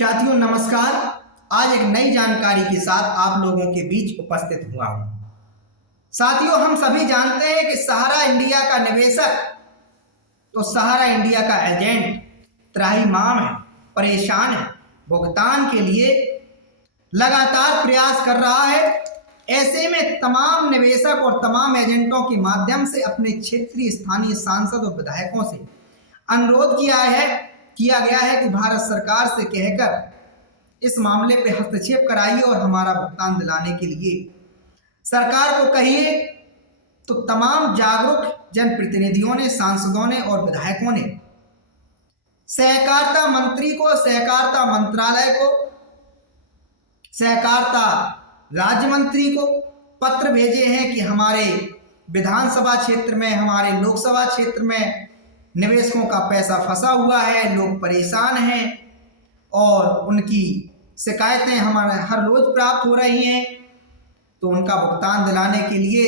साथियों नमस्कार। आज एक नई जानकारी के साथ आप लोगों के बीच उपस्थित हुआ हूं। साथियों हम सभी जानते हैं कि सहारा इंडिया का निवेशक तो सहारा इंडिया का एजेंट त्राहिमाम है, परेशान है, भुगतान के लिए लगातार प्रयास कर रहा है। ऐसे में तमाम निवेशक और तमाम एजेंटों के माध्यम से अपने क्षेत्रीय स्थानीय सांसद और विधायकों से अनुरोध किया गया है कि भारत सरकार से कहकर इस मामले पे हस्तक्षेप कराइए और हमारा भुगतान दिलाने के लिए सरकार को कहिए। तो तमाम जागरूक जनप्रतिनिधियों ने, सांसदों ने और विधायकों ने सहकारिता मंत्री को, सहकारिता मंत्रालय को, सहकारिता राज्य मंत्री को पत्र भेजे हैं कि हमारे विधानसभा क्षेत्र में, हमारे लोकसभा क्षेत्र में निवेशकों का पैसा फंसा हुआ है, लोग परेशान हैं और उनकी शिकायतें हमारे हर रोज प्राप्त हो रही हैं। तो उनका भुगतान दिलाने के लिए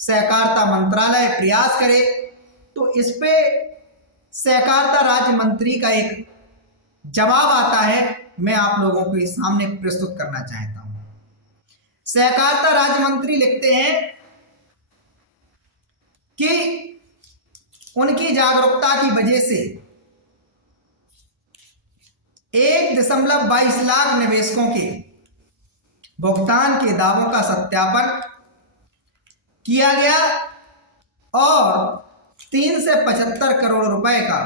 सहकारिता मंत्रालय प्रयास करे। तो इस पे सहकारिता राज्य मंत्री का एक जवाब आता है, मैं आप लोगों के सामने प्रस्तुत करना चाहता हूं। सहकारिता राज्य मंत्री लिखते हैं कि उनकी जागरूकता की वजह से 1.22 लाख निवेशकों के भुगतान के दावों का सत्यापन किया गया और 3 से 75 करोड़ रुपए का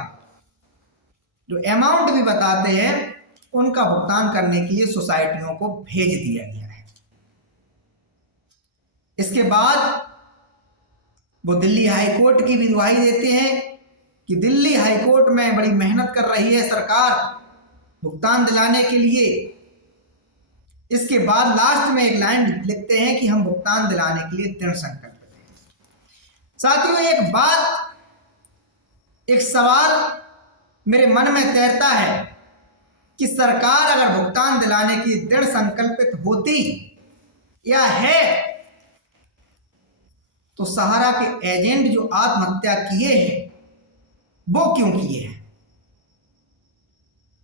जो अमाउंट भी बताते हैं उनका भुगतान करने के लिए सोसाइटियों को भेज दिया गया है। इसके बाद वो दिल्ली हाईकोर्ट की भी दुहाई देते हैं कि दिल्ली हाईकोर्ट में बड़ी मेहनत कर रही है सरकार भुगतान दिलाने के लिए। इसके बाद लास्ट में एक लाइन लिखते हैं कि हम भुगतान दिलाने के लिए दृढ़ संकल्पित हैं। साथियों एक सवाल मेरे मन में तैरता है कि सरकार अगर भुगतान दिलाने की दृढ़ संकल्पित होती या है तो सहारा के एजेंट जो आत्महत्या किए हैं वो क्यों किए हैं?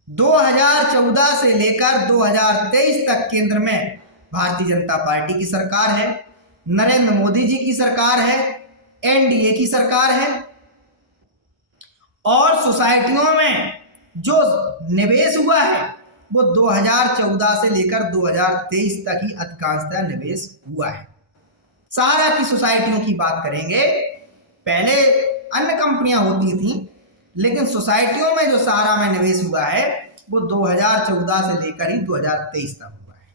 2014 से लेकर 2023 तक केंद्र में भारतीय जनता पार्टी की सरकार है, नरेंद्र मोदी जी की सरकार है, एनडीए की सरकार है और सोसाइटियों में जो निवेश हुआ है वो 2014 से लेकर 2023 तक ही अधिकांशतः निवेश हुआ है। सहारा की सोसाइटियों की बात करेंगे, पहले अन्य कंपनियां होती थीं, लेकिन सोसाइटियों में जो सहारा में निवेश हुआ है वो 2014 से लेकर ही 2023 तक हुआ है।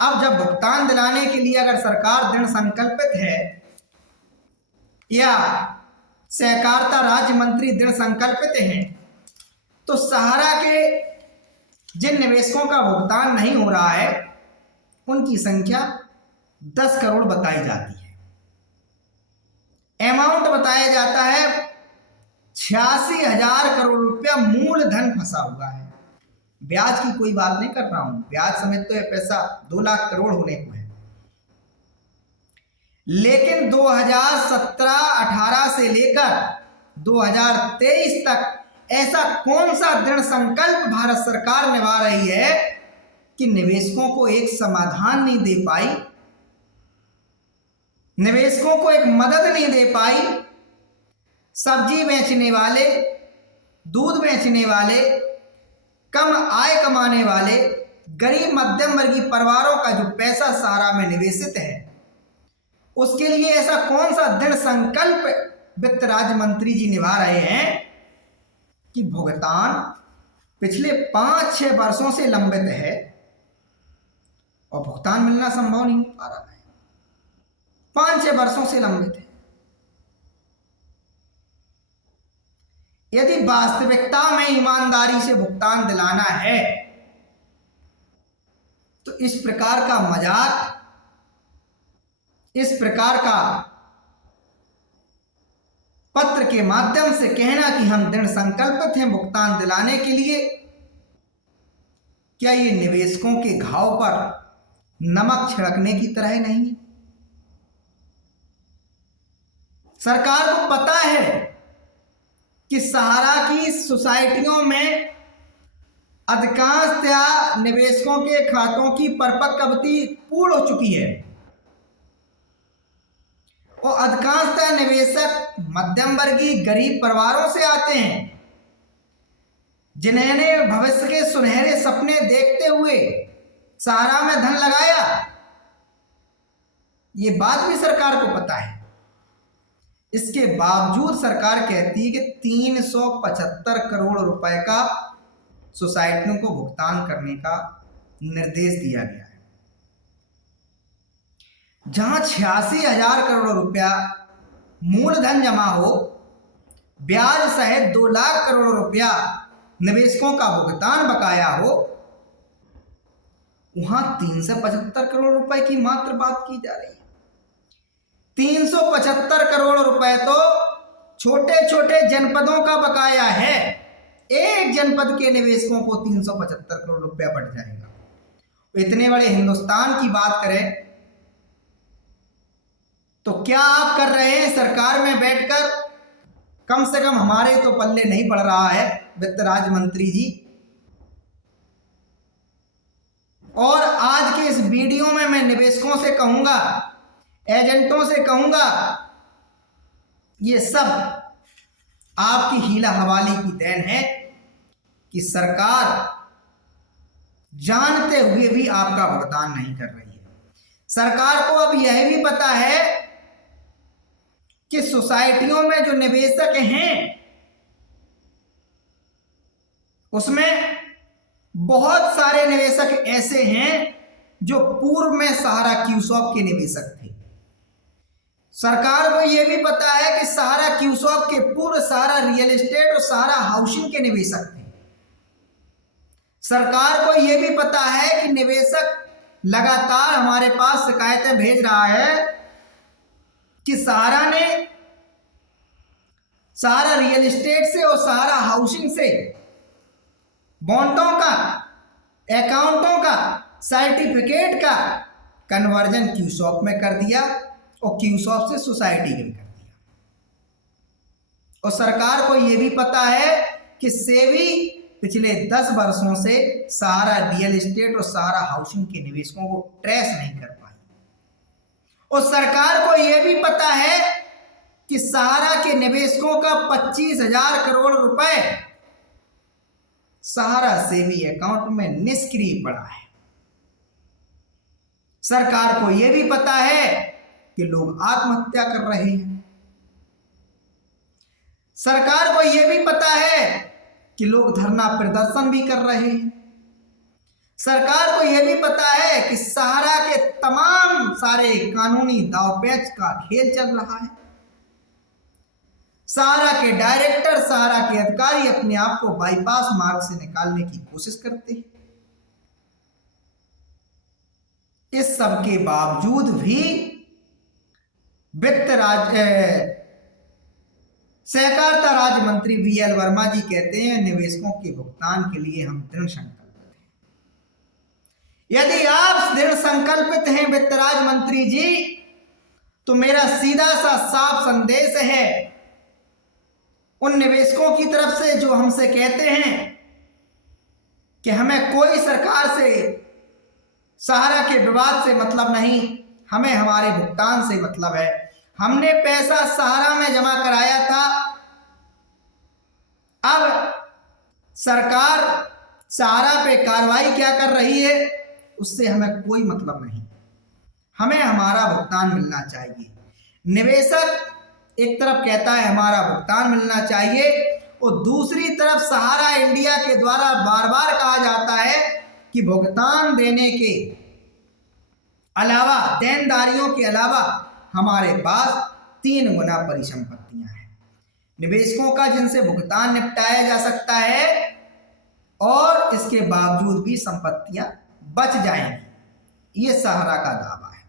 अब जब भुगतान दिलाने के लिए अगर सरकार दृढ़ संकल्पित है या सहकारिता राज्य मंत्री दृढ़ संकल्पित हैं, तो सहारा के जिन निवेशकों का भुगतान नहीं हो रहा है उनकी संख्या 10 करोड़ बताई जाती है। अमाउंट बताया जाता है 86,000 करोड़ रुपया मूलधन फंसा हुआ है। ब्याज की कोई बात नहीं कर रहा हूं, ब्याज समेत तो यह पैसा 2 लाख करोड़ होने को है। लेकिन 2017-18 से लेकर 2023 तक ऐसा कौन सा दृढ़ संकल्प भारत सरकार निभा रही है कि निवेशकों को एक समाधान नहीं दे पाई, निवेशकों को एक मदद नहीं दे पाई। सब्जी बेचने वाले, दूध बेचने वाले, कम आय कमाने वाले, गरीब मध्यम वर्गीय परिवारों का जो पैसा सहारा में निवेशित है उसके लिए ऐसा कौन सा दृढ़ संकल्प वित्त राज्य मंत्री जी निभा रहे हैं कि भुगतान पिछले 5-6 वर्षों से लंबित है और भुगतान मिलना संभव नहीं हो पा रहा है। 5-6 वर्षों से लंबित है। यदि वास्तविकता में ईमानदारी से भुगतान दिलाना है तो इस प्रकार का मजाक, इस प्रकार का पत्र के माध्यम से कहना कि हम दृढ़ संकल्पित हैं भुगतान दिलाने के लिए, क्या ये निवेशकों के घाव पर नमक छिड़कने की तरह नहीं है? सरकार को पता है कि सहारा की सोसाइटियों में अधिकांशतः निवेशकों के खातों की परिपक्व अवधि पूर्ण हो चुकी है और अधिकांशतः निवेशक मध्यम वर्गीय गरीब परिवारों से आते हैं जिन्होंने भविष्य के सुनहरे सपने देखते हुए सहारा में धन लगाया। ये बात भी सरकार को पता है। इसके बावजूद सरकार कहती है कि 375 करोड़ रुपए का सोसाइटियों को भुगतान करने का निर्देश दिया गया है, जहां 86,000 करोड़ रुपया मूलधन जमा हो, ब्याज सहित 2 लाख करोड़ रुपया निवेशकों का भुगतान बकाया हो, वहां 375 करोड़ रुपए की मात्र बात की जा रही है। 375 करोड़ रुपए तो छोटे छोटे जनपदों का बकाया है। एक जनपद के निवेशकों को 375 करोड़ रुपया बढ़ जाएगा। इतने बड़े हिंदुस्तान की बात करें तो क्या आप कर रहे हैं सरकार में बैठकर? कम से कम हमारे तो पल्ले नहीं पड़ रहा है वित्त राज्य मंत्री जी। और आज के इस वीडियो में मैं निवेशकों से कहूंगा, एजेंटों से कहूंगा, ये सब आपकी हीला हवाली की देन है कि सरकार जानते हुए भी आपका भुगतान नहीं कर रही है। सरकार को अब यह भी पता है कि सोसाइटियों में जो निवेशक हैं उसमें बहुत सारे निवेशक ऐसे हैं जो पूर्व में सहारा क्यूसॉप के निवेशक थे। सरकार को यह भी पता है कि सहारा क्यूसॉप के पूर्व सहारा रियल एस्टेट और सहारा हाउसिंग के निवेशक थे। सरकार को यह भी पता है कि निवेशक लगातार हमारे पास शिकायतें भेज रहा है कि सहारा ने सहारा रियल एस्टेट से और सहारा हाउसिंग से बॉन्डों का, अकाउंटों का, सर्टिफिकेट का कन्वर्जन क्यूसॉप में कर दिया और क्यूसॉप से सोसाइटी में कर दिया। और सरकार को यह भी पता है कि सेबी पिछले 10 वर्षों से सहारा रियल एस्टेट और सहारा हाउसिंग के निवेशकों को ट्रेस नहीं कर पाई। और सरकार को यह भी पता है कि सहारा के निवेशकों का 25,000 करोड़ रुपए सहारा सेबी अकाउंट में निष्क्रिय पड़ा है। सरकार को यह भी पता है कि लोग आत्महत्या कर रहे हैं। सरकार को यह भी पता है कि लोग धरना प्रदर्शन भी कर रहे हैं। सरकार को यह भी पता है कि सहारा के तमाम सारे कानूनी दांवपेच का खेल चल रहा है। सहारा के डायरेक्टर, सहारा के अधिकारी अपने आप को बाईपास मार्ग से निकालने की कोशिश करते हैं। इस सब के बावजूद भी वित्त राज्य सहकारिता राज्य मंत्री वीएल वर्मा जी कहते हैं निवेशकों के भुगतान के लिए हम दृढ़ संकल्पित हैं। यदि आप दृढ़ संकल्पित हैं वित्त राज्य मंत्री जी, तो मेरा सीधा सा साफ संदेश है उन निवेशकों की तरफ से जो हमसे कहते हैं कि हमें कोई सरकार से, सहारा के विवाद से मतलब नहीं, हमें हमारे भुगतान से मतलब है। हमने पैसा सहारा में जमा कराया था, अब सरकार सहारा पे कार्रवाई क्या कर रही है उससे हमें कोई मतलब नहीं, हमें हमारा भुगतान मिलना चाहिए। निवेशक एक तरफ कहता है हमारा भुगतान मिलना चाहिए और दूसरी तरफ सहारा इंडिया के द्वारा बार बार कहा जाता है कि भुगतान देने के अलावा, देनदारियों के अलावा हमारे पास 3 गुना परिसंपत्तियां हैं निवेशकों का जिनसे भुगतान निपटाया जा सकता है और इसके बावजूद भी संपत्तियां बच जाएंगी। ये सहारा का दावा है।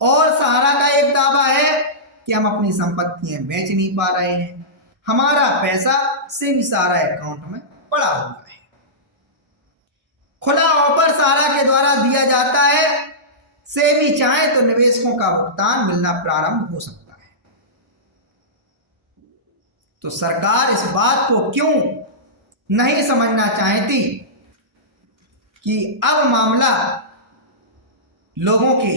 और सहारा का एक दावा है कि हम अपनी संपत्तियां बेच नहीं पा रहे हैं, हमारा पैसा सेबी सहारा अकाउंट में पड़ा हुआ है। खुला ऑफर सहारा के द्वारा दिया जाता है, सेबी चाहे तो निवेशकों का भुगतान मिलना प्रारंभ हो सकता है। तो सरकार इस बात को क्यों नहीं समझना चाहती कि अब मामला लोगों के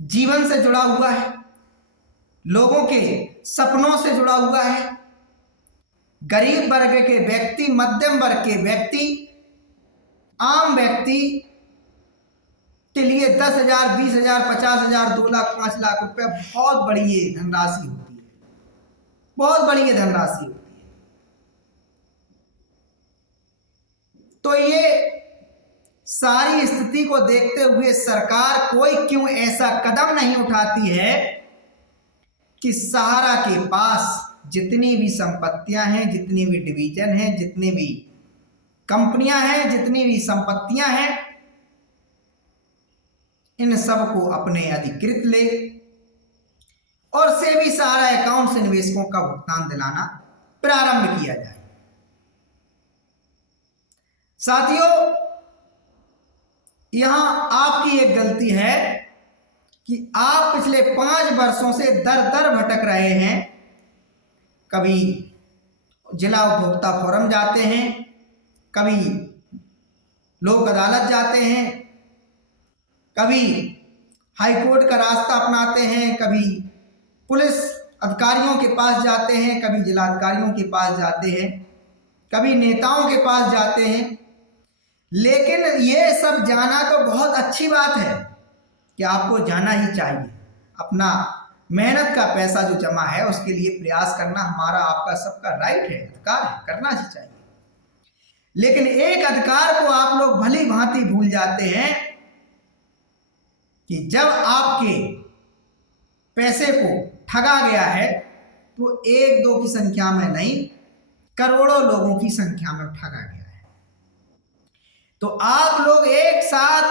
जीवन से जुड़ा हुआ है, लोगों के सपनों से जुड़ा हुआ है। गरीब वर्ग के व्यक्ति, मध्यम वर्ग के व्यक्ति, आम व्यक्ति के लिए 10,000, 20,000, 50,000, 2 लाख, 5 लाख रुपए बहुत बड़ी ये धनराशि होती है, बहुत बड़ी ये धनराशि होती है। तो ये सारी स्थिति को देखते हुए सरकार कोई क्यों ऐसा कदम नहीं उठाती है कि सहारा के पास जितनी भी संपत्तियां हैं, जितनी भी डिवीजन हैं, जितनी भी कंपनियां हैं, जितनी भी संपत्तियां हैं, इन सब को अपने अधिकृत ले और सेबी सहारा अकाउंट से निवेशकों का भुगतान दिलाना प्रारंभ किया जाए। साथियों, यहां आपकी एक गलती है कि आप पिछले 5 वर्षों से दर दर भटक रहे हैं। कभी जिला उपभोक्ता फोरम जाते हैं, कभी लोक अदालत जाते हैं, कभी हाईकोर्ट का रास्ता अपनाते हैं, कभी पुलिस अधिकारियों के पास जाते हैं, कभी जिलाधिकारियों के पास जाते हैं, कभी नेताओं के पास जाते हैं। लेकिन ये सब जाना तो बहुत अच्छी बात है कि आपको जाना ही चाहिए। अपना मेहनत का पैसा जो जमा है उसके लिए प्रयास करना हमारा, आपका सबका राइट है, अधिकार है, करना ही चाहिए। लेकिन एक अधिकार को आप लोग भली भांति भूल जाते हैं कि जब आपके पैसे को ठगा गया है तो 1-2 की संख्या में नहीं, करोड़ों लोगों की संख्या में ठगा गया है। तो आप लोग एक साथ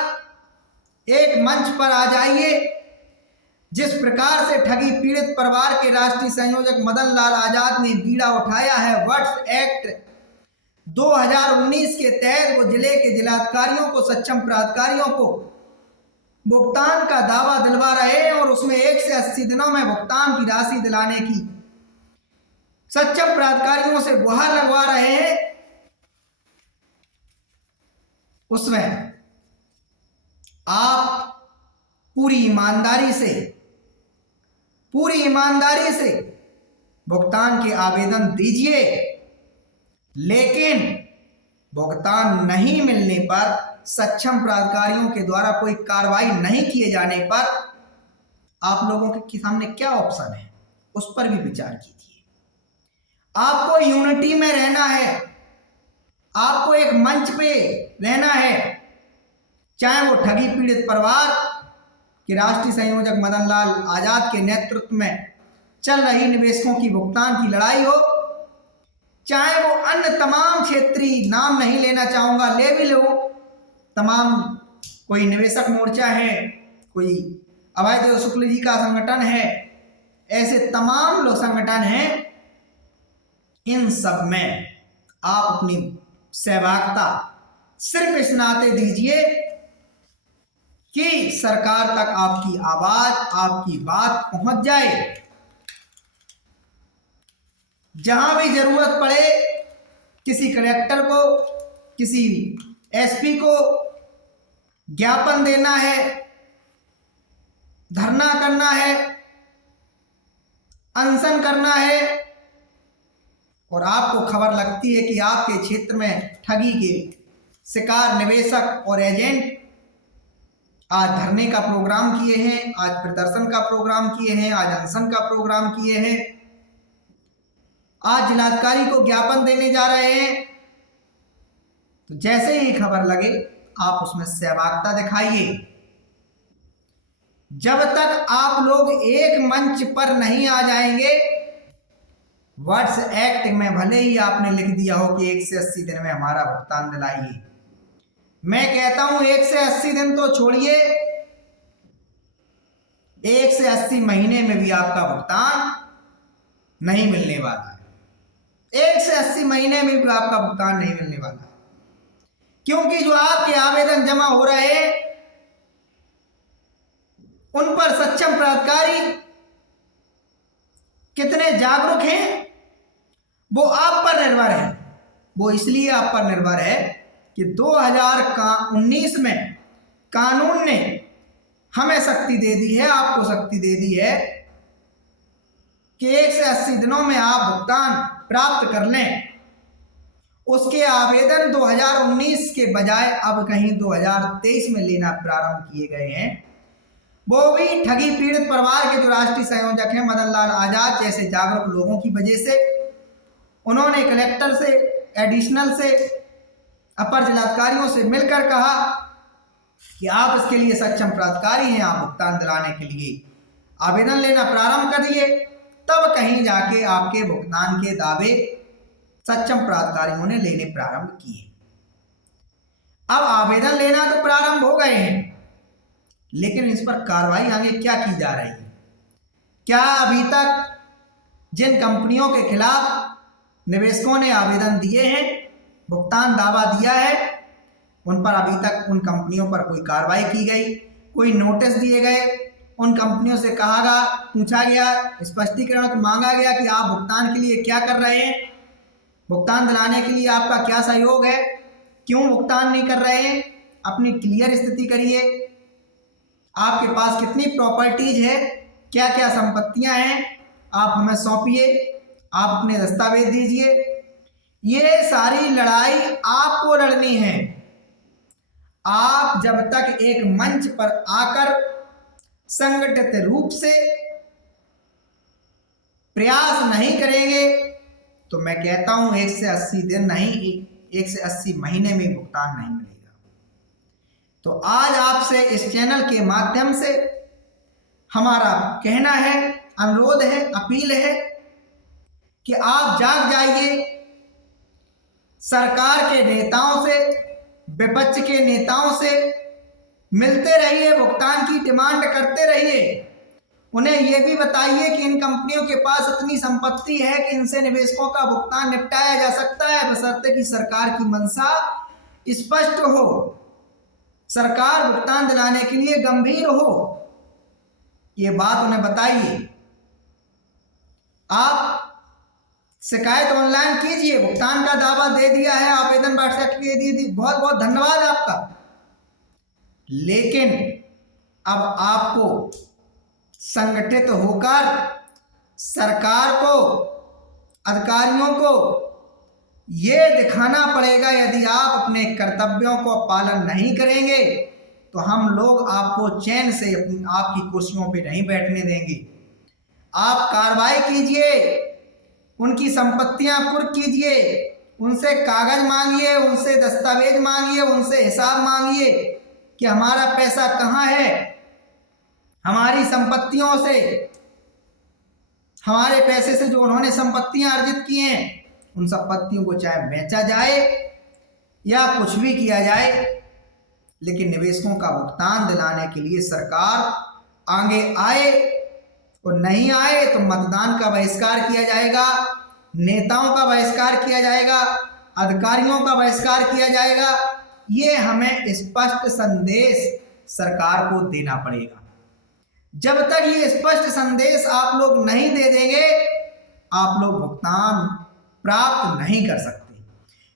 एक मंच पर आ जाइए। जिस प्रकार से ठगी पीड़ित परिवार के राष्ट्रीय संयोजक मदन लाल आजाद ने बीड़ा उठाया है, वर्ड्स एक्ट 2019 के तहत वो जिले के जिलाधिकारियों को, सक्षम प्राधिकारियों को भुगतान का दावा दिलवा रहे हैं और उसमें 1 से 80 दिनों में भुगतान की राशि दिलाने की सक्षम प्राधिकारियों से गुहार लगवा रहे हैं। उसमें आप पूरी ईमानदारी से भुगतान के आवेदन दीजिए, लेकिन भुगतान नहीं मिलने पर, सक्षम प्राधिकारियों के द्वारा कोई कार्रवाई नहीं किए जाने पर आप लोगों के सामने क्या ऑप्शन है, उस पर भी विचार कीजिए। आपको यूनिटी में रहना है, आपको एक मंच पे रहना है, चाहे वो ठगी पीड़ित परिवार के राष्ट्रीय संयोजक मदन लाल आजाद के नेतृत्व में चल रही निवेशकों की भुगतान की लड़ाई हो, चाहे वो अन्य तमाम क्षेत्रीय, नाम नहीं लेना चाहूंगा, ले भी लो, तमाम कोई निवेशक मोर्चा है, कोई अभयदेव शुक्ल जी का संगठन है, ऐसे तमाम लोग संगठन हैं। इन सब में आप अपनी सहभागिता सिर्फ इस नाते दीजिए कि सरकार तक आपकी आवाज, आपकी बात पहुंच जाए। जहां भी जरूरत पड़े, किसी कलेक्टर को, किसी एसपी को ज्ञापन देना है, धरना करना है, अनशन करना है, और आपको खबर लगती है कि आपके क्षेत्र में ठगी के शिकार निवेशक और एजेंट आज धरने का प्रोग्राम किए हैं, आज प्रदर्शन का प्रोग्राम किए हैं, आज अनशन का प्रोग्राम किए हैं, आज जिलाधिकारी को ज्ञापन देने जा रहे हैं, तो जैसे ही खबर लगे आप उसमें सहभागिता दिखाइए। जब तक आप लोग एक मंच पर नहीं आ जाएंगे, वर्ड्स एक्ट में भले ही आपने लिख दिया हो कि 1 से 80 दिन में हमारा भुगतान दिलाइए, मैं कहता हूं 1 से 80 दिन तो छोड़िए, 1 से 80 महीने में भी आपका भुगतान नहीं मिलने वाला है। 1 से 80 महीने में भी आपका भुगतान नहीं मिलने वाला है, क्योंकि जो आपके आवेदन जमा हो रहे हैं उन पर सक्षम प्राधिकारी कितने जागरूक हैं वो आप पर निर्भर है। वो इसलिए आप पर निर्भर है कि 2019 में कानून ने हमें शक्ति दे दी है, आपको शक्ति दे दी है कि 1 से 80 दिनों में आप भुगतान प्राप्त कर लें। उसके आवेदन 2019 के बजाय अब कहीं 2023 में लेना प्रारंभ किए गए हैं। वो भी ठगी पीड़ित परिवार के जो राष्ट्रीय संयोजक हैं मदन लाल आजाद जैसे जागरूक लोगों की वजह से। उन्होंने कलेक्टर से, एडिशनल से, अपर जिलाधिकारियों से मिलकर कहा कि आप इसके लिए सक्षम प्राधिकारी हैं, आप भुगतान दिलाने के लिए आवेदन लेना प्रारंभ कर दिए। तब कहीं जाके आपके भुगतान के दावे सक्षम प्राधिकारियों ने लेने प्रारंभ किए। अब आवेदन लेना तो प्रारंभ हो गए हैं, लेकिन इस पर कार्रवाई आगे क्या की जा रही है? क्या अभी तक जिन कंपनियों के खिलाफ निवेशकों ने आवेदन दिए हैं, भुगतान दावा दिया है, उन पर अभी तक उन कंपनियों पर कोई कार्रवाई की गई, कोई नोटिस दिए गए, उन कंपनियों से पूछा गया, स्पष्टीकरण मांगा गया कि आप भुगतान के लिए क्या कर रहे हैं, भुगतान दिलाने के लिए आपका क्या सहयोग है, क्यों भुगतान नहीं कर रहे हैं, अपनी क्लियर स्थिति करिए, आपके पास कितनी प्रॉपर्टीज है, क्या क्या संपत्तियां हैं, आप हमें सौंपिए, आप अपने दस्तावेज दीजिए। ये सारी लड़ाई आपको लड़नी है। आप जब तक एक मंच पर आकर संगठित रूप से प्रयास नहीं करेंगे तो मैं कहता हूं 1 से 80 दिन नहीं, 1 से 80 महीने में भुगतान नहीं मिलेगा। तो आज आपसे इस चैनल के माध्यम से हमारा कहना है, अनुरोध है, अपील है कि आप जाग जाइए, सरकार के नेताओं से, विपक्ष के नेताओं से मिलते रहिए, भुगतान की डिमांड करते रहिए। उन्हें यह भी बताइए कि इन कंपनियों के पास इतनी संपत्ति है कि इनसे निवेशकों का भुगतान निपटाया जा सकता है, बशर्ते कि सरकार की मंशा स्पष्ट हो, सरकार भुगतान दिलाने के लिए गंभीर हो। ये बात उन्हें बताइए। आप शिकायत ऑनलाइन कीजिए, भुगतान का दावा दे दिया है, आवेदन व्हाट्सएप के दिए, बहुत बहुत धन्यवाद आपका। लेकिन अब आपको संगठित होकर सरकार को, अधिकारियों को ये दिखाना पड़ेगा। यदि आप अपने कर्तव्यों को पालन नहीं करेंगे तो हम लोग आपको चैन से आपकी कुर्सियों पे नहीं बैठने देंगे। आप कार्रवाई कीजिए, उनकी संपत्तियां कुर्क कीजिए, उनसे कागज मांगिए, उनसे दस्तावेज मांगिए, उनसे हिसाब मांगिए कि हमारा पैसा कहाँ है, हमारी संपत्तियों से, हमारे पैसे से जो उन्होंने संपत्तियां अर्जित की हैं, उन संपत्तियों को चाहे बेचा जाए या कुछ भी किया जाए, लेकिन निवेशकों का भुगतान दिलाने के लिए सरकार आगे आए। और नहीं आए तो मतदान का बहिष्कार किया जाएगा, नेताओं का बहिष्कार किया जाएगा, अधिकारियों का बहिष्कार किया जाएगा। ये हमें स्पष्ट संदेश सरकार को देना पड़ेगा। जब तक ये स्पष्ट संदेश आप लोग नहीं दे देंगे, आप लोग भुगतान प्राप्त नहीं कर सकते।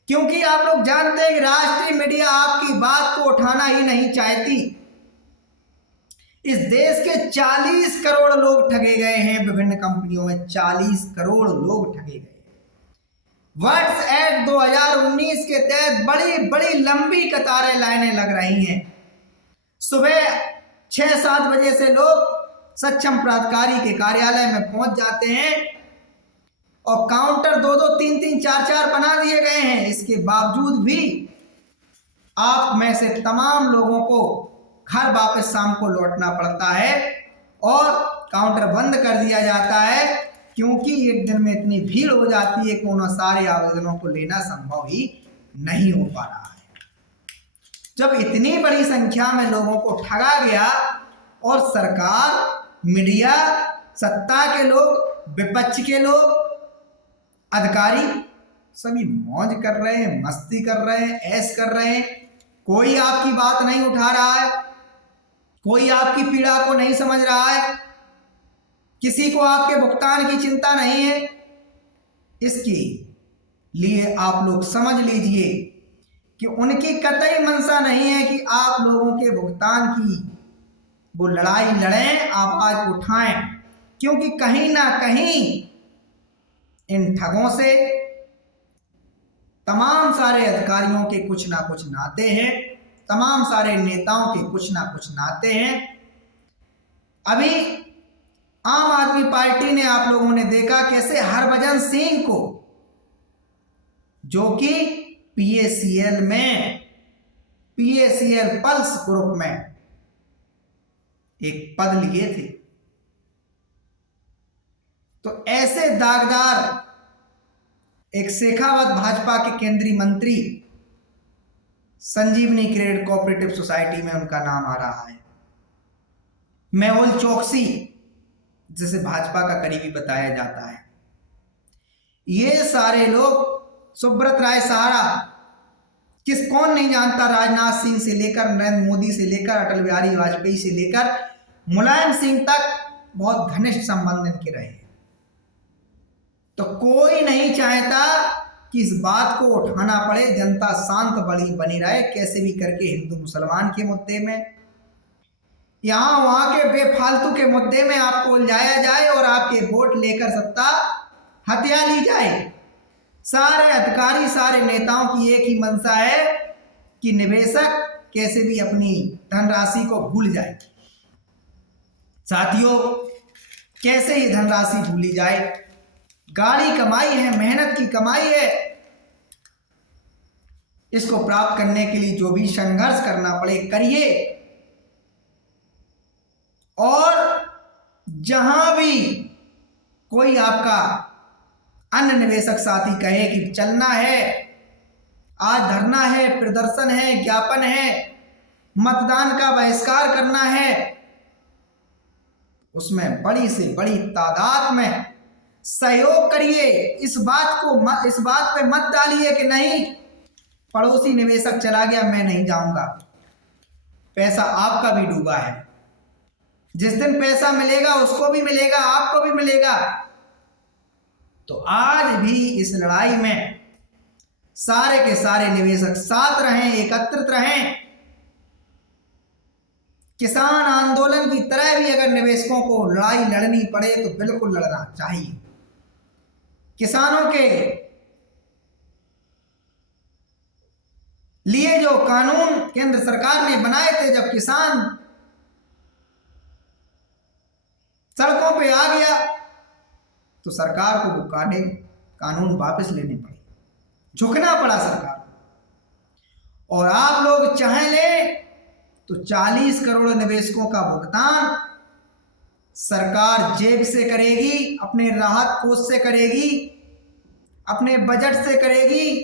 क्योंकि आप लोग जानते हैं कि राष्ट्रीय मीडिया आपकी बात को उठाना ही नहीं चाहती। इस देश के 40 करोड़ लोग ठगे गए हैं, विभिन्न कंपनियों में 40 करोड़ लोग ठगे गए। वर्ड्स एक्ट 2019 के तहत बड़ी बड़ी लंबी कतारें, लाइनें लग रही हैं। सुबह 6-7 बजे से लोग सक्षम प्राधिकारी के कार्यालय में पहुंच जाते हैं और काउंटर 2-2, 3-3, 4-4 बना दिए गए हैं। इसके बावजूद भी आप में से तमाम लोगों को घर वापस शाम को लौटना पड़ता है और काउंटर बंद कर दिया जाता है, क्योंकि एक दिन में इतनी भीड़ हो जाती है कि उन सारे आवेदनों को लेना संभव ही नहीं हो पा रहा है। जब इतनी बड़ी संख्या में लोगों को ठगा गया और सरकार, मीडिया, सत्ता के लोग, विपक्ष के लोग, अधिकारी सभी मौज कर रहे हैं, मस्ती कर रहे हैं, ऐश कर रहे हैं, कोई आपकी बात नहीं उठा रहा है, कोई आपकी पीड़ा को नहीं समझ रहा है, किसी को आपके भुगतान की चिंता नहीं है। इसकी लिए आप लोग समझ लीजिए कि उनकी कतई मंशा नहीं है कि आप लोगों के भुगतान की वो लड़ाई लड़ें, आवाज उठाएं, क्योंकि कहीं ना कहीं इन ठगों से तमाम सारे अधिकारियों के कुछ ना कुछ नाते हैं, तमाम सारे नेताओं के कुछ ना कुछ नाते हैं। अभी आम आदमी पार्टी ने, आप लोगों ने देखा कैसे हरभजन सिंह को, जो कि पीएसीएल पल्स ग्रुप में एक पद लिए थे, तो ऐसे दागदार एक शेखावत भाजपा के केंद्रीय मंत्री संजीवनी क्रेडिट कोऑपरेटिव सोसाइटी में उनका नाम आ रहा है। मेहुल चौकसी, जिसे भाजपा का करीबी बताया जाता है, ये सारे लोग, सुब्रत राय सहारा, कौन नहीं जानता, राजनाथ सिंह से लेकर नरेंद्र मोदी से लेकर अटल बिहारी वाजपेयी से लेकर मुलायम सिंह तक बहुत घनिष्ठ संबंध इनके रहे। तो कोई नहीं चाहता कि इस बात को उठाना पड़े, जनता शांत बनी रहे, कैसे भी करके हिंदू मुसलमान के मुद्दे में, यहां वहां के बेफालतू के मुद्दे में आपको उलझाया जाए और आपके वोट लेकर सत्ता हत्या ली जाए। सारे अधिकारी, सारे नेताओं की एक ही मंशा है कि निवेशक कैसे भी अपनी धनराशि को भूल जाए। साथियों, कैसे ये धनराशि भूली जाए? गाड़ी कमाई है, मेहनत की कमाई है, इसको प्राप्त करने के लिए जो भी संघर्ष करना पड़े करिए। और जहां भी कोई आपका अन्य निवेशक साथी कहे कि चलना है, आज धरना है, प्रदर्शन है, ज्ञापन है, मतदान का बहिष्कार करना है, उसमें बड़ी से बड़ी तादाद में सहयोग करिए। इस बात पे मत डालिए कि नहीं, पड़ोसी निवेशक चला गया, मैं नहीं जाऊंगा। पैसा आपका भी डूबा है, जिस दिन पैसा मिलेगा उसको भी मिलेगा, आपको भी मिलेगा। तो आज भी इस लड़ाई में सारे के सारे निवेशक साथ रहें, एकत्रित रहें। किसान आंदोलन की तरह भी अगर निवेशकों को लड़ाई लड़नी पड़े तो बिल्कुल लड़ना चाहिए। किसानों के लिए जो कानून केंद्र सरकार ने बनाए थे, जब किसान सड़कों पे आ गया तो सरकार को वो कानून वापस लेने पड़े, झुकना पड़ा सरकार को। और आप लोग चाहे ले तो 40 करोड़ निवेशकों का भुगतान सरकार जेब से करेगी, अपने राहत कोष से करेगी, अपने बजट से करेगी,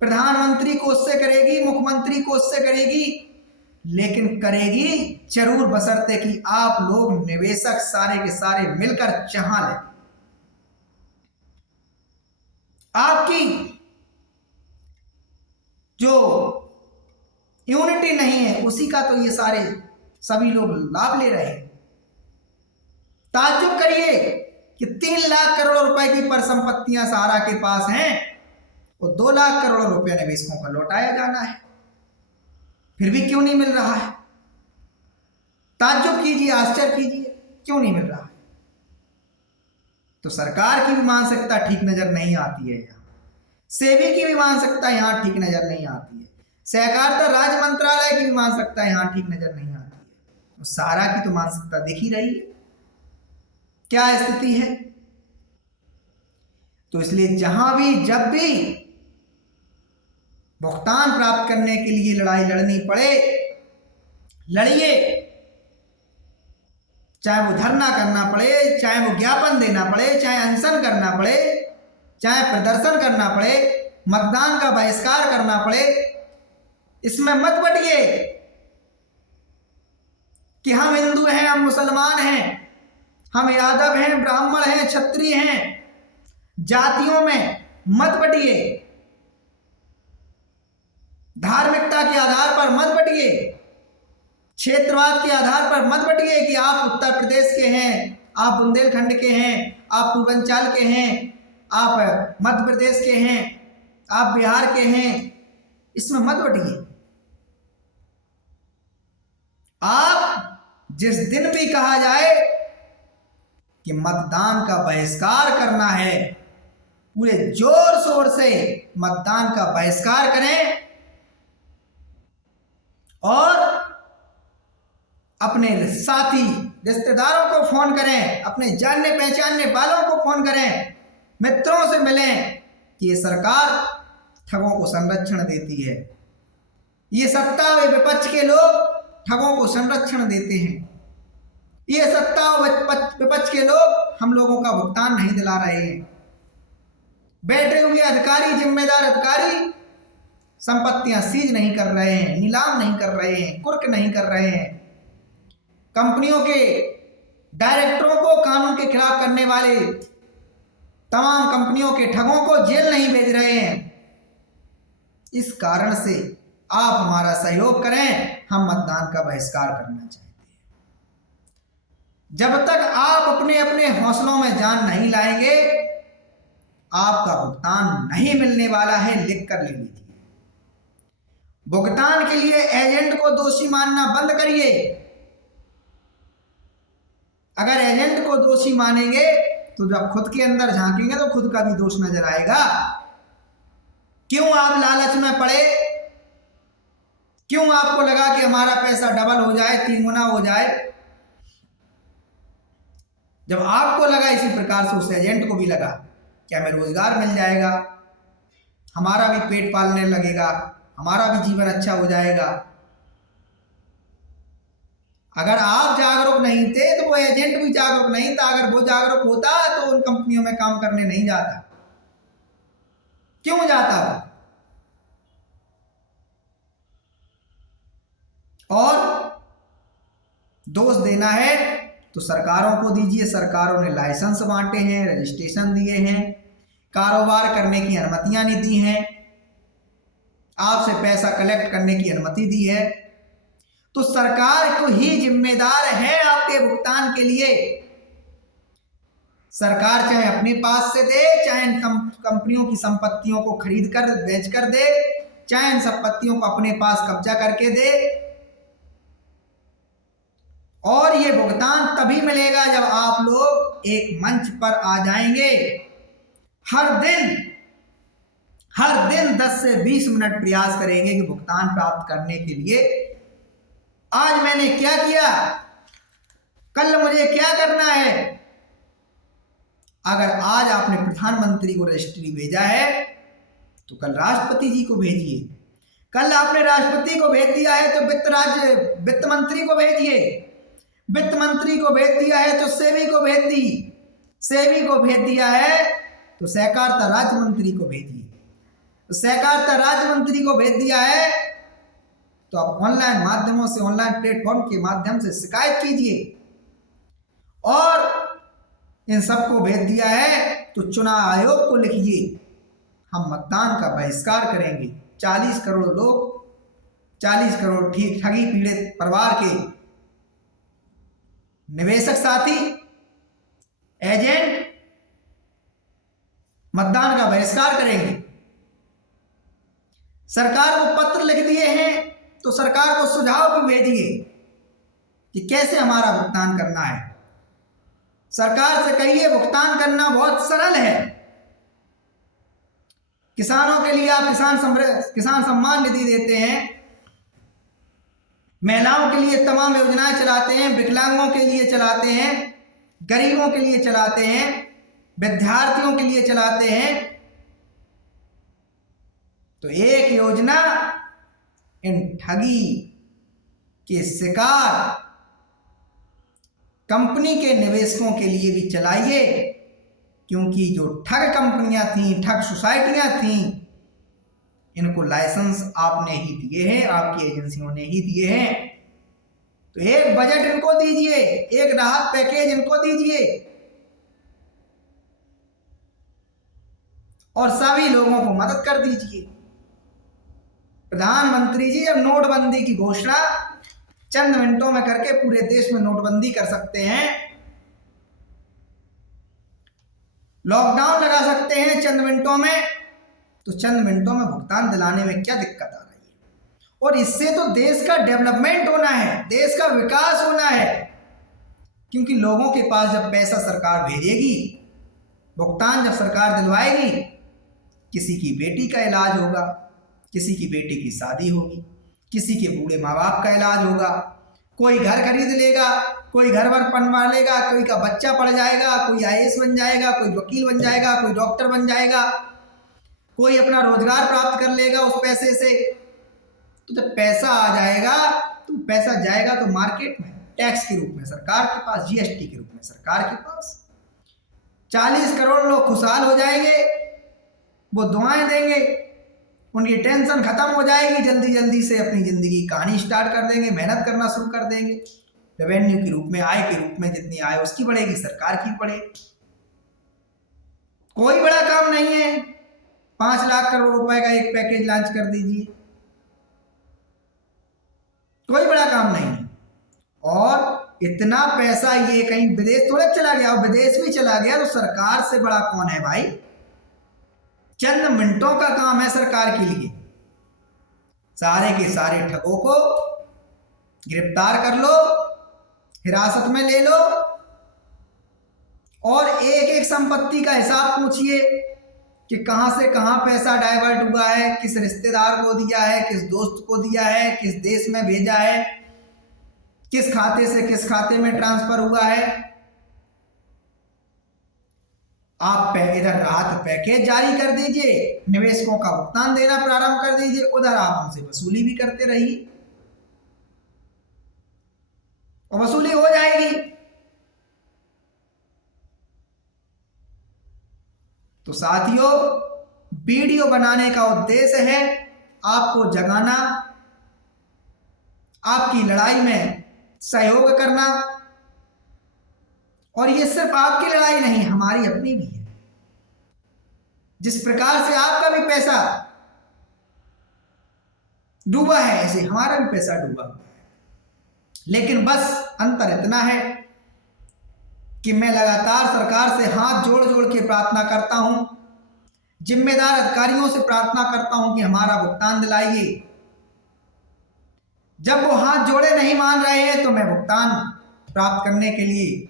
प्रधानमंत्री कोष से करेगी, मुख्यमंत्री कोष से करेगी, लेकिन करेगी जरूर बशर्ते कि आप लोग निवेशक सारे के सारे मिलकर चाह लें। आपकी जो यूनिटी नहीं है उसी का तो ये सारे सभी लोग लाभ ले रहे हैं। ताज्जुब करिए कि 3 लाख करोड़ रुपए की परिसंपत्तियां सहारा के पास हैं और 2 लाख करोड़ रुपए निवेशकों का लौटाया जाना है, फिर भी क्यों नहीं मिल रहा है? ताज्जुब कीजिए, आश्चर्य कीजिए, क्यों नहीं मिल रहा है? तो सरकार की भी मानसिकता ठीक नजर नहीं आती है, यहाँ सेबी की भी मानसिकता यहाँ ठीक नजर नहीं आती है, सहकारिता राज्य मंत्रालय की भी मानसिकता यहाँ ठीक नजर नहीं आती है, तो सहारा की तो मानसिकता दिख ही रही है क्या स्थिति है। तो इसलिए जहां भी जब भी भुगतान प्राप्त करने के लिए लड़ाई लड़नी पड़े, लड़िए, चाहे वो धरना करना पड़े, चाहे वो ज्ञापन देना पड़े, चाहे अनशन करना पड़े, चाहे प्रदर्शन करना पड़े, मतदान का बहिष्कार करना पड़े, इसमें मत बटिए कि हम हिंदू हैं, हम मुसलमान हैं, हम यादव हैं, ब्राह्मण हैं, क्षत्रिय हैं, जातियों में मत बटिए, धार्मिकता के आधार पर मत बटिए, क्षेत्रवाद के आधार पर मत बटिए कि आप उत्तर प्रदेश के हैं, आप बुंदेलखंड के हैं, आप पूर्वांचल के हैं, आप मध्य प्रदेश के हैं, आप बिहार के हैं, इसमें मत बटिए। आप जिस दिन भी कहा जाए कि मतदान का बहिष्कार करना है, पूरे जोर शोर से मतदान का बहिष्कार करें और अपने साथी रिश्तेदारों को फोन करें, अपने जानने पहचानने वालों को फोन करें, मित्रों से मिलें कि ये सरकार ठगों को संरक्षण देती है, ये सत्ता व विपक्ष के लोग ठगों को संरक्षण देते हैं, ये सत्ता व विपक्ष के लोग हम लोगों का भुगतान नहीं दिला रहे हैं। बैठे हुए अधिकारी, जिम्मेदार अधिकारी संपत्तियां सीज नहीं कर रहे हैं, नीलाम नहीं कर रहे हैं, कुर्क नहीं कर रहे हैं, कंपनियों के डायरेक्टरों को कानून के खिलाफ करने वाले तमाम कंपनियों के ठगों को जेल नहीं भेज रहे हैं। इस कारण से आप हमारा सहयोग करें, हम मतदान का बहिष्कार करना चाहते हैं। जब तक आप अपने अपने हौसलों में जान नहीं लाएंगे, आपका भुगतान नहीं मिलने वाला है, लिख कर ले लीजिए। भुगतान के लिए एजेंट को दोषी मानना बंद करिए। अगर एजेंट को दोषी मानेंगे तो जब खुद के अंदर झांकेंगे तो खुद का भी दोष नजर आएगा। क्यों आप लालच में पड़े? क्यों आपको लगा कि हमारा पैसा डबल हो जाए, 3 गुना हो जाए? जब आपको लगा इसी प्रकार से उस एजेंट को भी लगा कि हमें रोजगार मिल जाएगा, हमारा भी पेट पालने लगेगा, हमारा भी जीवन अच्छा हो जाएगा। अगर आप जागरूक नहीं थे तो वो एजेंट भी जागरूक नहीं था। अगर वो जागरूक होता तो उन कंपनियों में काम करने नहीं जाता। क्यों जाता वो? और दोष देना है तो सरकारों को दीजिए। सरकारों ने लाइसेंस बांटे हैं, रजिस्ट्रेशन दिए हैं, कारोबार करने की अनुमतियां नहीं दी हैं, आपसे पैसा कलेक्ट करने की अनुमति दी है, तो सरकार को ही जिम्मेदार है आपके भुगतान के लिए। सरकार चाहे अपने पास से दे, चाहे कंपनियों की संपत्तियों को खरीद कर बेच कर दे, चाहे इन संपत्तियों को अपने पास कब्जा करके दे, और ये भुगतान तभी मिलेगा जब आप लोग एक मंच पर आ जाएंगे। हर दिन 10 से 20 मिनट प्रयास करेंगे कि भुगतान प्राप्त करने के लिए आज मैंने क्या किया, कल मुझे क्या करना है। अगर आज आपने प्रधानमंत्री को रजिस्ट्री भेजा है तो कल राष्ट्रपति जी को भेजिए। कल आपने राष्ट्रपति को भेज दिया है तो वित्त मंत्री को भेजिए। वित्त मंत्री को भेज दिया है तो सेबी को भेज दी। सेबी को भेज दिया है तो सहकारिता राज्य मंत्री को भेजिए। तो सहकारिता राज्य मंत्री को भेज दिया है तो आप ऑनलाइन माध्यमों से, ऑनलाइन प्लेटफॉर्म के माध्यम से शिकायत कीजिए। और इन सबको भेज दिया है तो चुनाव आयोग को लिखिए, हम मतदान का बहिष्कार करेंगे। 40 करोड़ लोग, 40 करोड़ ठगी पीड़ित परिवार के निवेशक साथी, एजेंट मतदान का बहिष्कार करेंगे। सरकार को पत्र लिख दिए हैं तो सरकार को सुझाव भी भेजिए कि कैसे हमारा भुगतान करना है। सरकार से कहिए भुगतान करना बहुत सरल है। किसानों के लिए आप किसान सम्मान निधि देते हैं, महिलाओं के लिए तमाम योजनाएं चलाते हैं, विकलांगों के लिए चलाते हैं, गरीबों के लिए चलाते हैं, विद्यार्थियों के लिए चलाते हैं। तो एक योजना इन ठगी के शिकार कंपनी के निवेशकों के लिए भी चलाइए, क्योंकि जो ठग कंपनियां थीं, ठग सोसाइटियां थीं, इनको लाइसेंस आपने ही दिए हैं, आपकी एजेंसियों ने ही दिए हैं। तो एक बजट इनको दीजिए, एक राहत पैकेज इनको दीजिए और सभी लोगों को मदद कर दीजिए। प्रधानमंत्री जी जब नोटबंदी की घोषणा चंद मिनटों में करके पूरे देश में नोटबंदी कर सकते हैं, लॉकडाउन लगा सकते हैं चंद मिनटों में, तो चंद मिनटों में भुगतान दिलाने में क्या दिक्कत आ रही है। और इससे तो देश का डेवलपमेंट होना है, देश का विकास होना है, क्योंकि लोगों के पास जब पैसा सरकार भेजेगी, भुगतान जब सरकार दिलवाएगी, किसी की बेटी का इलाज होगा, किसी की बेटी की शादी होगी, किसी के बूढ़े माँ बाप का इलाज होगा, कोई घर खरीद लेगा, कोई घर वर बनवा लेगा, कोई का बच्चा पढ़ जाएगा, कोई आईएएस बन जाएगा, कोई वकील बन जाएगा, कोई डॉक्टर बन जाएगा, कोई अपना रोजगार प्राप्त कर लेगा उस पैसे से। तो जब पैसा आ जाएगा तो पैसा जाएगा तो मार्केट में टैक्स के रूप में सरकार के पास, जीएसटी के रूप में सरकार के पास। 40 करोड़ लोग खुशहाल हो जाएंगे, वो दुआएं देंगे, उनकी टेंशन खत्म हो जाएगी, जल्दी जल्दी से अपनी जिंदगी कहानी स्टार्ट कर देंगे, मेहनत करना शुरू कर देंगे। रेवेन्यू के रूप में, आय के रूप में जितनी आय उसकी बढ़ेगी, सरकार की बढ़ेगी। कोई बड़ा काम नहीं है, 5 लाख करोड़ रुपए का एक पैकेज लॉन्च कर दीजिए, कोई बड़ा काम नहीं है। और इतना पैसा ये कहीं विदेश थोड़ा चला गया, और विदेश भी चला गया तो सरकार से बड़ा कौन है भाई। चंद मिनटों का काम है सरकार के लिए, सारे के सारे ठगों को गिरफ्तार कर लो, हिरासत में ले लो, और एक एक संपत्ति का हिसाब पूछिए कि कहां से कहां पैसा डाइवर्ट हुआ है, किस रिश्तेदार को दिया है, किस दोस्त को दिया है, किस देश में भेजा है, किस खाते से किस खाते में ट्रांसफर हुआ है। आप इधर राहत पैकेज जारी कर दीजिए, निवेशकों का भुगतान देना प्रारंभ कर दीजिए, उधर आप उनसे वसूली भी करते रहिए और वसूली हो जाएगी। तो साथियों, वीडियो बनाने का उद्देश्य है आपको जगाना, आपकी लड़ाई में सहयोग करना। और ये सिर्फ आपकी लड़ाई नहीं, हमारी अपनी भी है। जिस प्रकार से आपका भी पैसा डूबा है, ऐसे हमारा भी पैसा डूबा है। लेकिन बस अंतर इतना है कि मैं लगातार सरकार से हाथ जोड़ जोड़ के प्रार्थना करता हूं, जिम्मेदार अधिकारियों से प्रार्थना करता हूं कि हमारा भुगतान दिलाइए। जब वो हाथ जोड़े नहीं मान रहे हैं तो मैं भुगतान प्राप्त करने के लिए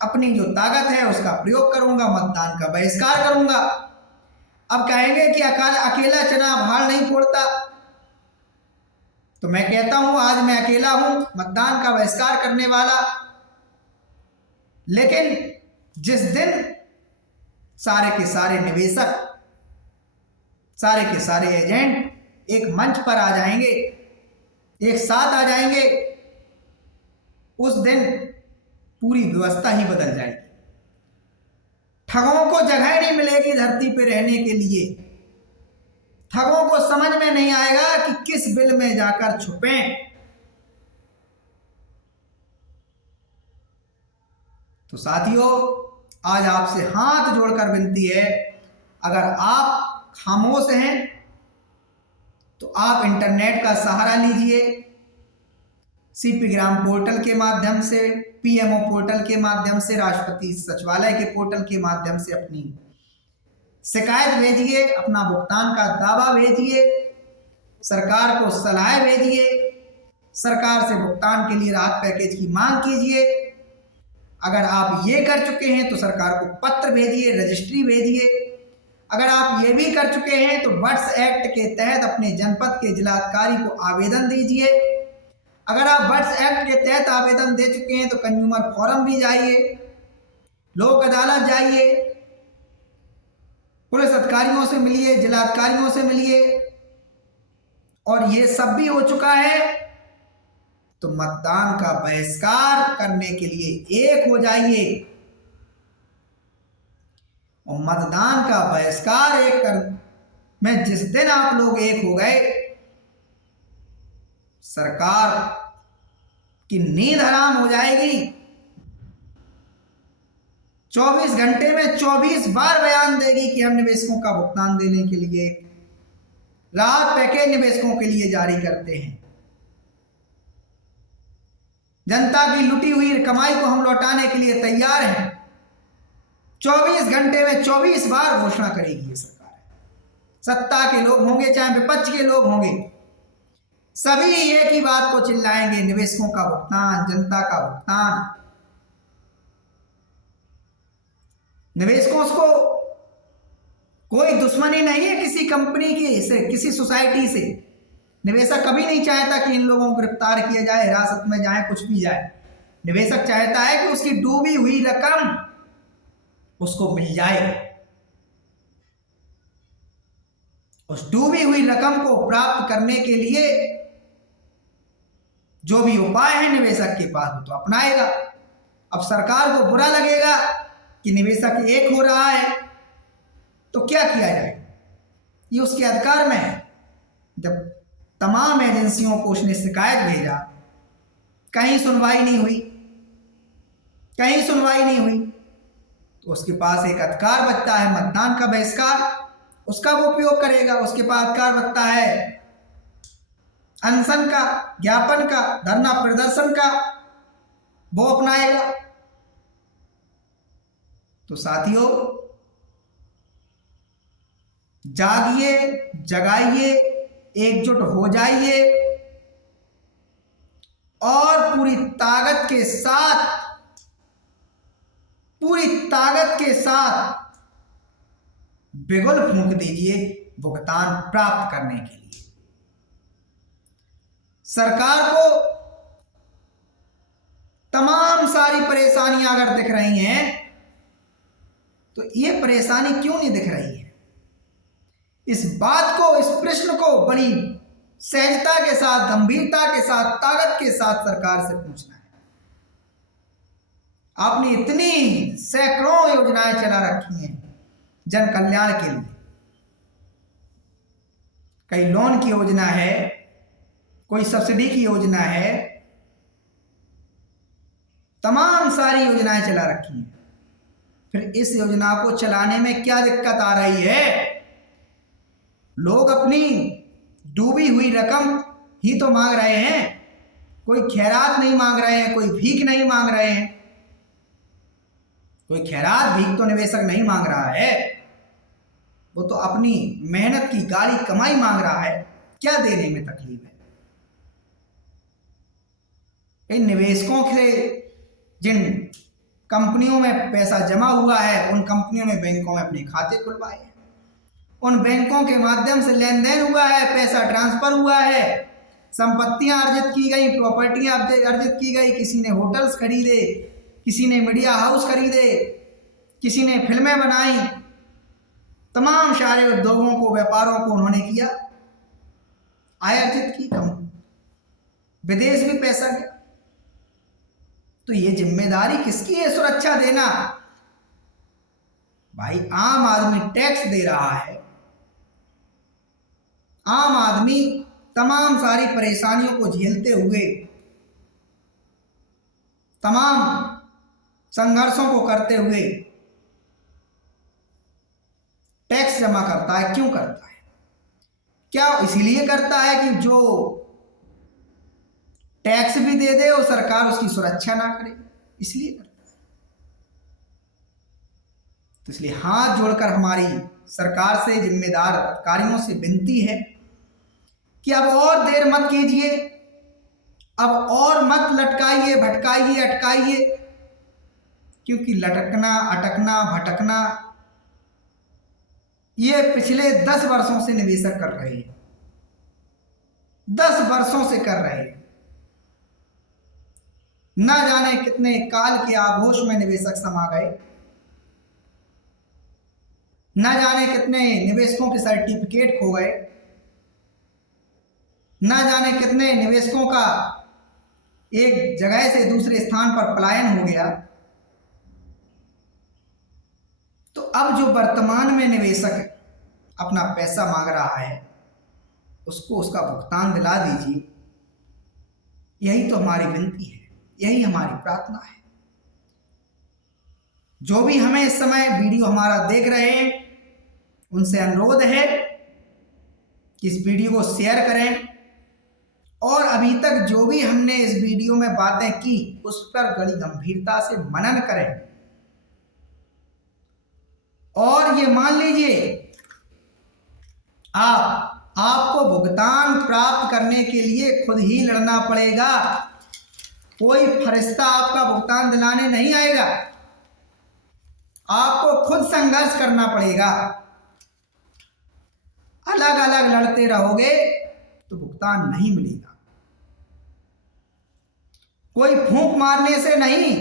अपनी जो ताकत है उसका प्रयोग करूंगा, मतदान का बहिष्कार करूंगा। अब कहेंगे कि अकेला चना भाड़ नहीं फोड़ता, तो मैं कहता हूं आज मैं अकेला हूं मतदान का बहिष्कार करने वाला। लेकिन जिस दिन सारे के सारे निवेशक, सारे के सारे एजेंट एक मंच पर आ जाएंगे, एक साथ आ जाएंगे, उस दिन पूरी व्यवस्था ही बदल जाएगी। ठगों को जगह नहीं मिलेगी धरती पे रहने के लिए। ठगों को समझ में नहीं आएगा कि किस बिल में जाकर छुपें। तो साथियों, आज आपसे हाथ जोड़कर विनती है, अगर आप खामोश हैं तो आप इंटरनेट का सहारा लीजिए। सीपी ग्राम पोर्टल के माध्यम से, पीएमओ पोर्टल के माध्यम से, राष्ट्रपति सचिवालय के पोर्टल के माध्यम से अपनी शिकायत भेजिए, अपना भुगतान का दावा भेजिए, सरकार को सलाह भेजिए, सरकार से भुगतान के लिए राहत पैकेज की मांग कीजिए। अगर आप ये कर चुके हैं तो सरकार को पत्र भेजिए, रजिस्ट्री भेजिए। अगर आप ये भी कर चुके हैं तो बर्ड्स एक्ट के तहत अपने जनपद के जिलाधिकारी को आवेदन दीजिए। अगर आप बर्ड्स एक्ट के तहत आवेदन दे चुके हैं तो कंज्यूमर फोरम भी जाइए, लोक अदालत जाइए, पुलिस अधिकारियों से मिलिए, जिलाधिकारियों से मिलिए। और ये सब भी हो चुका है तो मतदान का बहिष्कार करने के लिए एक हो जाइए। और मतदान का बहिष्कार में जिस दिन आप लोग एक हो गए, सरकार की नींद हराम हो जाएगी। 24 घंटे में 24 बार बयान देगी कि हम निवेशकों का भुगतान देने के लिए राहत पैकेज निवेशकों के लिए जारी करते हैं। जनता की लुटी हुई कमाई को हम लौटाने के लिए तैयार हैं। 24 घंटे में 24 बार घोषणा करेगी ये सरकार। सत्ता के लोग होंगे चाहे विपक्ष के लोग होंगे, सभी एक ही बात को चिल्लाएंगे, निवेशकों का भुगतान, जनता का भुगतान। निवेशकों को कोई दुश्मनी नहीं है किसी कंपनी की से, किसी सोसाइटी से। निवेशक कभी नहीं चाहता कि इन लोगों को गिरफ्तार किया जाए, हिरासत में जाए, कुछ भी जाए। निवेशक चाहता है कि उसकी डूबी हुई रकम उसको मिल जाए। उस डूबी हुई रकम को प्राप्त करने के लिए जो भी उपाय है निवेशक के पास वो तो अपनाएगा। अब सरकार को बुरा लगेगा कि निवेशक एक हो रहा है, तो क्या किया जाए? ये उसके अधिकार में है। जब तमाम एजेंसियों को उसने शिकायत भेजा, कहीं सुनवाई नहीं हुई, कहीं सुनवाई नहीं हुई, तो उसके पास एक अधिकार बचता है मतदान का बहिष्कार, उसका वो उपयोग करेगा। उसके पास अधिकार बचता है अनशन का, ज्ञापन का, धरना प्रदर्शन का, वो अपनाएगा। तो साथियों, जागिए, जगाइए, एकजुट हो जाइए और पूरी ताकत के साथ बिगुल फूंक दीजिए भुगतान प्राप्त करने के लिए। सरकार को तमाम सारी परेशानियां अगर दिख रही हैं, तो ये परेशानी क्यों नहीं दिख रही है? इस बात को, इस प्रश्न को बड़ी सहजता के साथ, गंभीरता के साथ, ताकत के साथ सरकार से पूछना है। आपने इतनी सैकड़ों योजनाएं चला रखी हैं जन कल्याण के लिए। कई लोन की योजना है, कोई सब्सिडी की योजना है, तमाम सारी योजनाएं चला रखी हैं। फिर इस योजना को चलाने में क्या दिक्कत आ रही है? लोग अपनी डूबी हुई रकम ही तो मांग रहे हैं, कोई खैरात नहीं मांग रहे हैं, कोई भीख नहीं मांग रहे हैं। कोई खैरात भीख तो निवेशक नहीं मांग रहा है, वो तो अपनी मेहनत की गाढ़ी कमाई मांग रहा है। क्या देने में तकलीफ है? इन निवेशकों से जिन कंपनियों में पैसा जमा हुआ है, उन कंपनियों ने बैंकों में अपने खाते खुलवाए हैं, उन बैंकों के माध्यम से लेन देन हुआ है, पैसा ट्रांसफर हुआ है, संपत्तियां अर्जित की गई, प्रॉपर्टियां अर्जित की गई। किसी ने होटल्स खरीदे, किसी ने मीडिया हाउस खरीदे, किसी ने फिल्में बनाई, तमाम सारे उद्योगों को, व्यापारों को उन्होंने किया, आय अर्जित की, विदेश भी पैसा गया। तो ये जिम्मेदारी किसकी है सुरक्षा देना? भाई आम आदमी टैक्स दे रहा है, आम आदमी तमाम सारी परेशानियों को झेलते हुए, तमाम संघर्षों को करते हुए टैक्स जमा करता है। क्यों करता है? क्या इसलिए करता है कि जो टैक्स भी दे दे और सरकार उसकी सुरक्षा ना करे, इसलिए करता है? तो इसलिए हाथ जोड़कर हमारी सरकार से, जिम्मेदार अधिकारियों से विनती है कि अब और देर मत कीजिए, अब और मत लटकाइए, भटकाइए, अटकाइए, क्योंकि लटकना, अटकना, भटकना ये पिछले 10 वर्षों से निवेशक कर रहे हैं, 10 वर्षों से कर रहे हैं। ना जाने कितने काल के आघोष में निवेशक समा गए, ना जाने कितने निवेशकों के सर्टिफिकेट खो गए, ना जाने कितने निवेशकों का एक जगह से दूसरे स्थान पर पलायन हो गया। तो अब जो वर्तमान में निवेशक अपना पैसा मांग रहा है, उसको उसका भुगतान दिला दीजिए। यही तो हमारी विनती है, यही हमारी प्रार्थना है। जो भी हमें इस समय वीडियो हमारा देख रहे हैं, उनसे अनुरोध है कि इस वीडियो को शेयर करें और अभी तक जो भी हमने इस वीडियो में बातें की उस पर बड़ी गंभीरता से मनन करें और ये मान लीजिए आपको भुगतान प्राप्त करने के लिए खुद ही लड़ना पड़ेगा। कोई फरिश्ता आपका भुगतान दिलाने नहीं आएगा, आपको खुद संघर्ष करना पड़ेगा। अलग अलग लड़ते रहोगे तो भुगतान नहीं मिलेगा। कोई फूंक मारने से नहीं,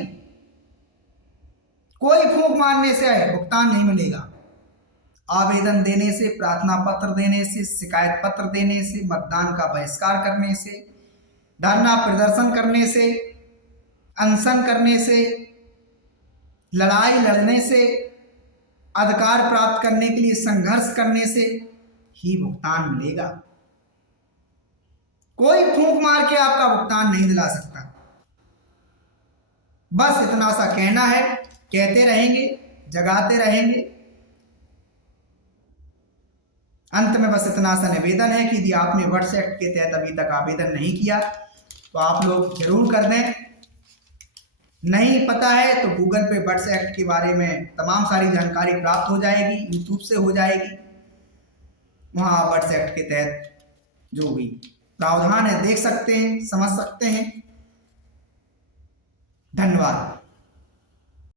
कोई फूंक मारने से भुगतान नहीं मिलेगा। आवेदन देने से, प्रार्थना पत्र देने से, शिकायत पत्र देने से, मतदान का बहिष्कार करने से, धरना प्रदर्शन करने से, अनशन करने से, लड़ाई लड़ने से, अधिकार प्राप्त करने के लिए संघर्ष करने से ही भुगतान मिलेगा। कोई फूंक मार के आपका भुगतान नहीं दिला सकता। बस इतना सा कहना है, कहते रहेंगे, जगाते रहेंगे। अंत में बस इतना सा निवेदन है कि यदि आपने वट्स एक्ट के तहत अभी तक आवेदन नहीं किया तो आप लोग जरूर कर दें। नहीं पता है तो गूगल पे वट्स एक्ट के बारे में तमाम सारी जानकारी प्राप्त हो जाएगी, यूट्यूब से हो जाएगी। वहाँ वट्स एक्ट के तहत जो भी प्रावधान है देख सकते हैं, समझ सकते हैं। धन्यवाद।